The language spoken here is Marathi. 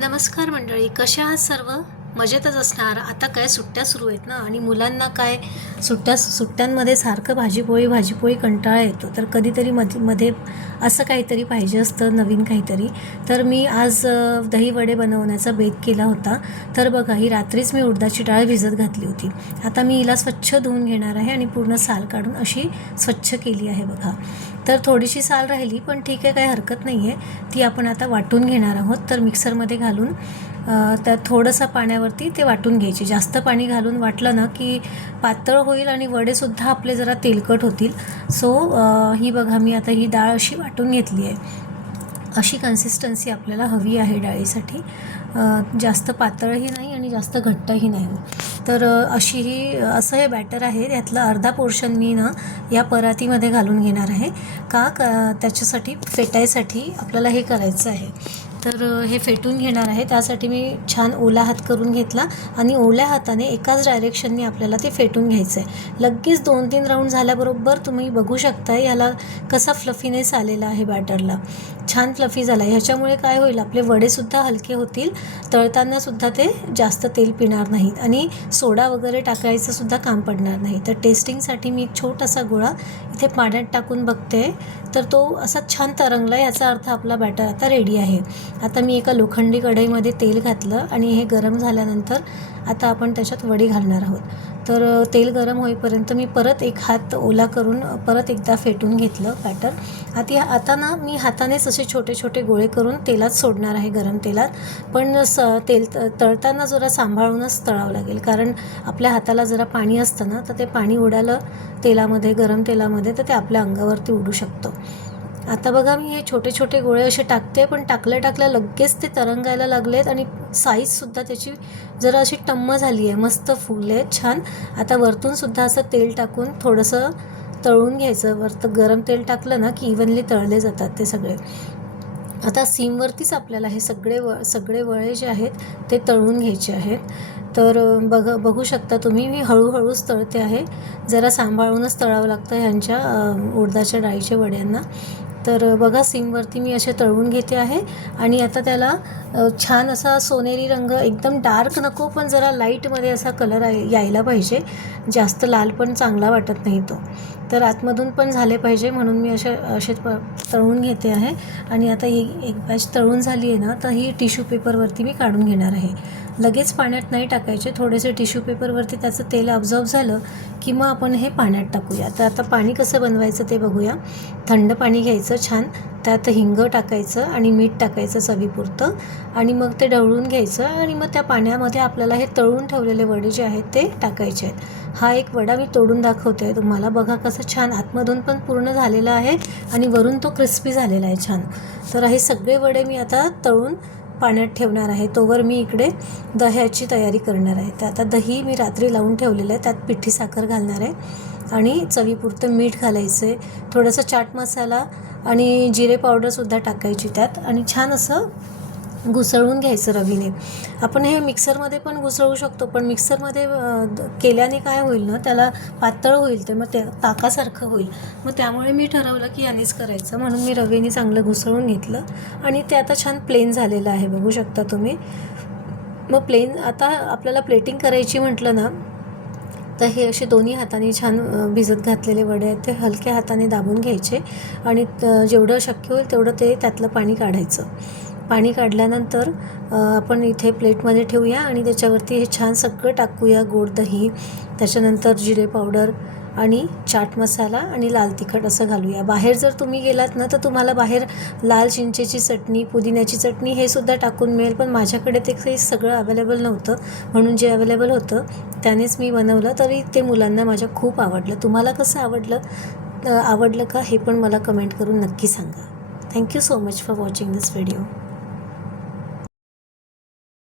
नमस्कार मंडळी, कशा आहात सर्व? मजेतच असणार. आता काय सुट्ट्या सुरू आहेत ना, आणि मुलांना काय सुट्ट्यांमध्ये सारखं भाजीपोळी कंटाळा येतो. तर कधीतरी मध्ये असं काहीतरी पाहिजे असतं, नवीन काहीतरी. तर मी आज दही वडे बनवण्याचा बेत केला होता. तर बघा, ही रात्रीच मी उडदाची डाळ भिजत घातली होती. आता मी हिला स्वच्छ धुवून घेणार आहे आणि पूर्ण साल काढून अशी स्वच्छ केली आहे बघा. तर थोडीशी साल राहिली, पण ठीक आहे, काही हरकत नाही आहे. ती आपण आता वाटून घेणार आहोत. तर मिक्सरमध्ये घालून त्यात थोडंसं पाण्यावरती ते वाटून घ्यायचे. जास्त पाणी घालून वाटलं ना की पातळ होईल आणि वडेसुद्धा आपले जरा तेलकट होतील. सो ही बघा, मी आता ही डाळ अशी वाटून घेतली आहे. अशी कन्सिस्टन्सी आपल्याला हवी आहे डाळीसाठी. जास्त पातळही नाही आणि जास्त घट्टही नाही. तर असं हे बॅटर आहे. यातलं अर्धा पोर्शन मी ना या परातीमध्ये घालून घेणार आहे. त्याच्यासाठी फेटायसाठी आपल्याला हे करायचं आहे. तर हे फेटून घेणार आहे. त्यासाठी मी छान ओला हात करून घेतला आणि ओल्या हाताने एकाच डायरेक्शनने आपल्याला ते फेटून घ्यायचं आहे. लगेच 2-3 राऊंड झाल्याबरोबर तुम्ही बघू शकता याला कसा फ्लफीनेस आलेला आहे. बॅटरला छान फ्लफी झाला. ह्याच्यामुळे काय होईल, आपले वडेसुद्धा हलके होतील, तळतानासुद्धा ते जास्त तेल पिणार नाहीत आणि सोडा वगैरे टाकायचंसुद्धा काम पडणार नाही. तर टेस्टिंगसाठी मी एक छोटासा गोळा इथे पाण्यात टाकून बघते. तर तो असा छान तरंगला. याचा अर्थ आपला बॅटर आता रेडी आहे. आता मी एका लोखंडी कढईमध्ये तेल घातलं आणि हे गरम झाल्यानंतर आता आपण त्याच्यात वडी घालणार आहोत. तर तेल गरम होईपर्यंत मी परत एक हात ओला करून परत एकदा फेटून घेतलं बॅटर. आता ना मी हातानेच असे छोटे छोटे गोळे करून तेलात सोडणार आहे, गरम तेलात. पण तेल तळताना जरा सांभाळूनच तळावं लागेल, कारण आपल्या हाताला जरा पाणी असतं ना, तर ते पाणी उडालं तेलामध्ये, गरम तेलामध्ये, तर ते आपल्या अंगावरती उडू शकतं. आता बघा, मी हे छोटे छोटे गोळे असे टाकते, पण टाकल्या लगेच ते तरंगायला लागलेत आणि साईजसुद्धा त्याची जरा अशी टम्म झाली आहे, मस्त फुगले छान. आता वरतूनसुद्धा असं तेल टाकून थोडंसं तळून घ्यायचं. वरतं गरम तेल टाकलं ना की इव्हनली तळले जातात ते सगळे. आता सीमवरतीच आपल्याला हे सगळे वळे जे आहेत ते तळून घ्यायचे आहेत. तर बघू शकता तुम्ही, मी हळूहळूच तळते आहे. जरा सांभाळूनच तळावं लागतं ह्यांच्या उडदाच्या डाळीच्या वड्यांना. तर बघा, सीमवरती मी असे तळून घेते आहे आणि आता त्याला छान असा सोनेरी रंग, एकदम डार्क नको, पण जरा लाईटमध्ये असा कलर यायला पाहिजे. जास्त लाल पण चांगला वाटत नाही तो. तर आतमधून पण झाले पाहिजे, म्हणून मी असे तळून घेते आहे. आणि आता ही एक बॅच तळून झाली आहे ना, तर ही टिश्यू पेपरवरती मी काढून घेणार आहे. लगेच पाण्यात नाही टाकायचे. थोडेसे टिश्यू पेपरवरती त्याचं तेल ऑब्झर्व झालं की मग आपण हे पाण्यात टाकूया. तर आता पाणी कसं बनवायचं ते बघूया. थंड पाणी घ्यायचं छान, त्यात हिंग टाकायचं आणि मीठ टाकायचं चवीपुरतं, आणि मग ते ढवळून घ्यायचं. आणि मग त्या पाण्यामध्ये आपल्याला हे तळून ठेवलेले वडे जे आहेत ते टाकायचे आहेत. हा एक वडा मी तोडून दाखवते आहे तुम्हाला. बघा कसं छान आतमधून पण पूर्ण झालेला आहे आणि वरून तो क्रिस्पी झालेला आहे छान. तर हे सगळे वडे मी आता तळून पाण्यात ठेवणार आहे. तोवर मी इकडे दह्याची तयारी करणार आहे. तर आता दही मी रात्री लावून ठेवलेलं आहे, त्यात पिठी साखर घालणार आहे आणि चवीपुरतं मीठ घालायचं आहे. थोडंसं चाट मसाला आणि जिरे पावडरसुद्धा टाकायची त्यात, आणि छान असं घुसळून घ्यायचं रवीने. आपण हे मिक्सरमध्ये पण घुसळू शकतो, पण मिक्सरमध्ये केल्याने काय होईल ना, त्याला पातळ होईल ते, मग ते ताकासारखं होईल. मग त्यामुळे मी ठरवलं की यानेच करायचं, म्हणून मी रवीने चांगलं घुसळून घेतलं आणि ते आता छान प्लेन झालेलं आहे, बघू शकता तुम्ही. मग प्लेन आता आपल्याला प्लेटिंग करायची म्हटलं ना, तर हे असे दोन्ही हाताने छान भिजत घातलेले वडे आहेत ते हलक्या हाताने दाबून घ्यायचे आणि जेवढं शक्य होईल तेवढं ते त्यातलं पाणी काढायचं. पाणी काढल्यानंतर आपण इथे प्लेटमध्ये ठेवूया आणि त्याच्यावरती हे छान सगळं टाकूया. गोड दही, त्याच्यानंतर जिरे पावडर आणि चाट मसाला आणि लाल तिखट असं घालूया. बाहेर जर तुम्ही गेलात ना, तर तुम्हाला बाहेर लाल चिंचेची चटणी, पुदिन्याची चटणी हे सुद्धा टाकून मिळेल, पण माझ्याकडे ते काही सगळं अवेलेबल नव्हतं, म्हणून जे अवेलेबल होतं त्यानेच मी बनवलं. तरी ते मुलांना माझ्या खूप आवडलं. तुम्हाला कसं आवडलं का हे पण मला कमेंट करून नक्की सांगा. Thank you so much for watching this video.